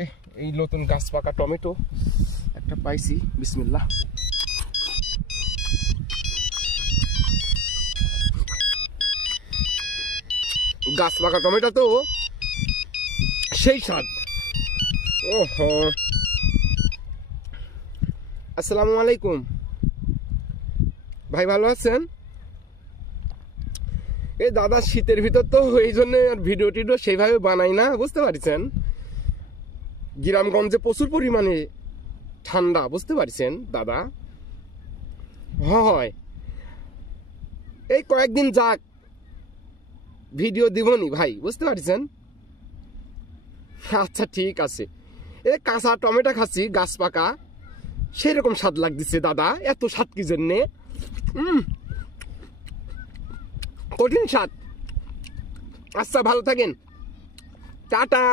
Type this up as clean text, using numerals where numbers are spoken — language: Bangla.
এই নতুন গাছ পাকা টমেটো একটা পাইছি, বিসমিল্লাহ। গাছ পাকা টমেটো তো সেই স্বাদ। ওহো, আসসালামু আলাইকুম ভাই, ভালো আছেন? এই দাদা শীতের ভিতর তো এই জন্য আর ভিডিও টিডিও সেইভাবে বানাই না, বুঝতে পারছেন। গ্রামগঞ্জে প্রচুর পরিমাণে ঠান্ডা, বুঝতে পারছেন দাদা। হয় এই কয়েকদিন যাক ভিডিও দিবনি ভাই, বুঝতে পারছেন। আচ্ছা ঠিক আছে। এ কাঁচা টমেটো খাচ্ছি গাছ পাকা, সেরকম স্বাদ লাগতেছে দাদা। এত স্বাদ কি জন্যে? কঠিন স্বাদ। আচ্ছা ভালো থাকেন, টাটা।